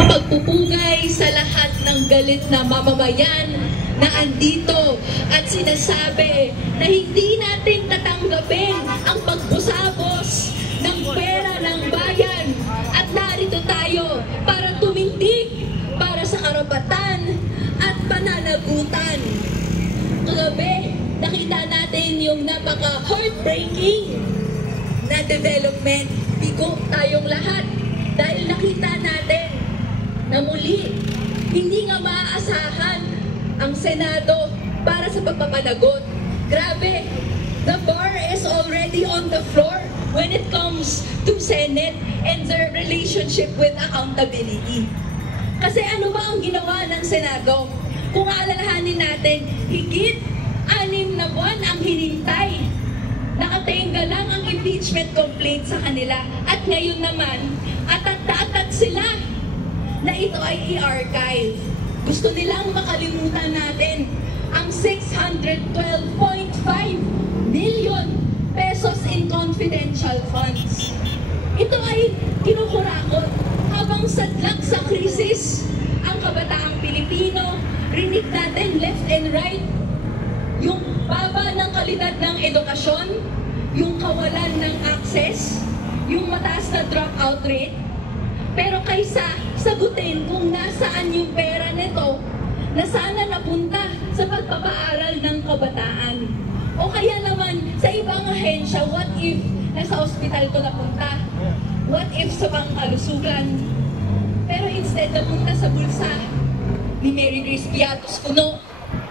mga pagpupugay sa lahat ng galit na mamamayan na andito at sinasabi na hindi natin tatanggapin ang pagbusabos ng pera ng bayan. At narito tayo para tumindig para sa karapatan at pananagutan. Kagabi, nakita natin yung napaka-heartbreaking na development. Bigo tayong lahat dahil nakita natin na muli, hindi nga maaasahan ang Senado para sa pagpapanagot. Grabe, the bar is already on the floor when it comes to Senate and their relationship with accountability. Kasi ano ba ang ginawa ng Senado? Kung aalalahanin natin, higit 6 na buwan ang hinintay. Nakatenga lang ang impeachment complaint sa kanila. At ngayon naman, atat sila na ito ay i-archive. Gusto nilang makalimutan natin ang 612.5 million pesos in confidential funds. Ito ay kinukurakot habang sadlak sa krisis ang kabataang Pilipino. Rinig natin left and right yung baba ng kalidad ng edukasyon, yung kawalan ng access, yung mataas na dropout rate. Pero kaysa sagutin kung nasaan yung pera nito na sana napunta sa pagpapaaral ng kabataan. O kaya naman sa ibang ahensya, what if nasa ospital to napunta? What if sa pangkalusugan? Pero instead napunta sa bulsa ni Mary Grace Piatos Puno,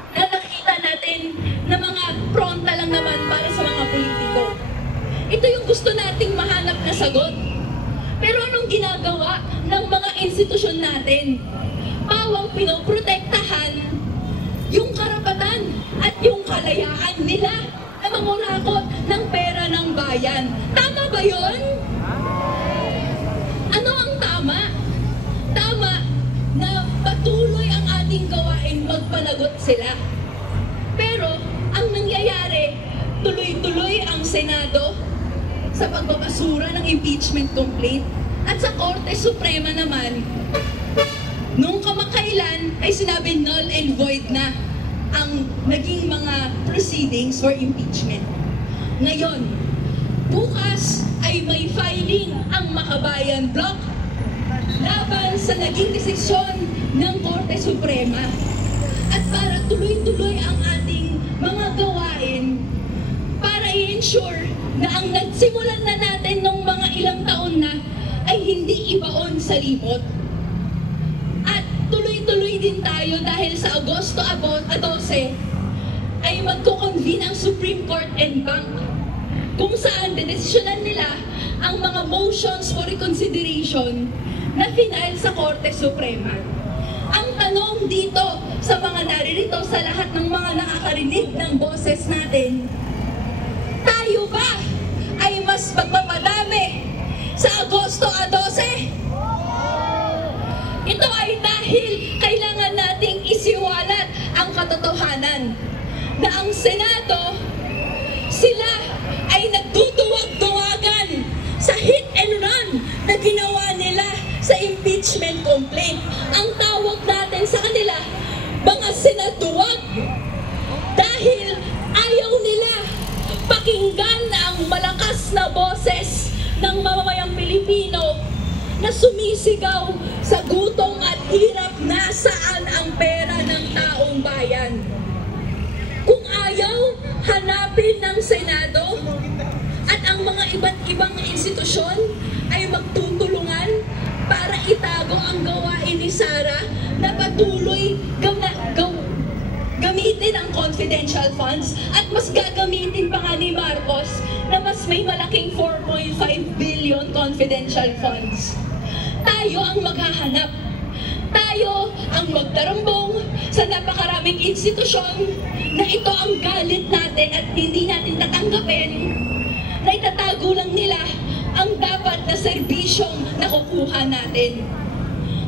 na nakita natin na mga pronta lang naman para sa mga politiko. Ito yung gusto nating mahanap na sagot. Pero anong ginagawa ng mga institusyon natin? Pawang pinoprotektahan yung karapatan at yung kalayaan nila na mangurakot ng pera ng bayan. Tama ba yun? Ano ang tama? Tama na patuloy ang ating gawain magpanagot sila. Pero ang nangyayari, tuloy-tuloy ang Senado sa pagbabasura ng impeachment complaint at sa Korte Suprema naman, nung kamakailan ay sinabi null and void na ang naging mga proceedings for impeachment. Ngayon, bukas ay may filing ang Makabayan Block laban sa naging desisyon ng Korte Suprema. At para tuloy-tuloy ang ating mga gawain, para i-ensure na ang nagsimulan na natin nung mga ilang taon na ay hindi ibaon sa limot. At tuloy-tuloy din tayo dahil sa Agosto 12 ay magko-convene ang Supreme Court and Bank kung saan dedesisyonan nila ang mga motions for reconsideration na final sa Korte Suprema. Ang tanong dito sa mga naririto, sa lahat ng mga nakakarinig ng boses natin, tayo ba ay mas magpapadami sa Agosto 12? Ito ay dahil kailangan nating isiwalat ang katotohanan na ang Senado, sila ay nagduduwag-duwagan sa hit and run na ginawa nila sa impeachment complaint. Ang tawag natin sa kanila, mga senaduwag, dahil ayaw nila pakinggan ang malakas na boses ng mamamayang Pilipino na sumisigaw sa gutom at hirap na saan ang pera ng taong bayan. Kung ayaw hanapin ng Senado at ang mga iba't ibang institusyon ay magtutulungan para itago ang gawain ni Sara na patuloy gamitin ang confidential funds at mas gagamitin pa nga ni Marcos na mas may malaking 4.5 billion confidential funds. Tayo ang maghahanap. Tayo ang magdarambong sa napakaraming institusyon na ito ang galit natin at hindi natin tatanggapin na itatago lang nila ang dapat na serbisyong nakukuha natin.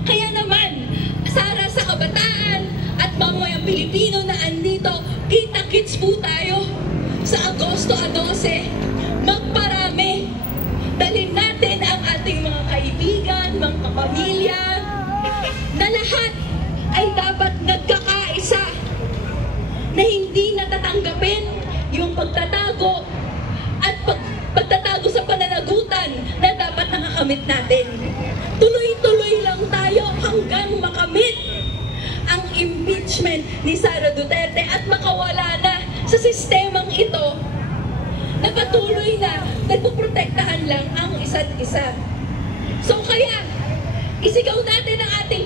Kaya naman, Sara sa kabataan at mamamayang Pilipino na andito, kita-kits po tayo sa Agosto 12. Magparami. Dalhin natin ang ating mga kaibigan, mga kapamilya, na lahat ay dapat nagkakaisa, na hindi natatanggapin yung pagtatago at pagtatago sa pananagutan na dapat nakakamit natin. Tuloy-tuloy lang tayo hanggang makamit ang impeachment ni Sara Duterte at makawala na sa sistemang ito na patuloy na nagpoprotektahan lang ang isa't isa. So kaya, isigaw natin ang ating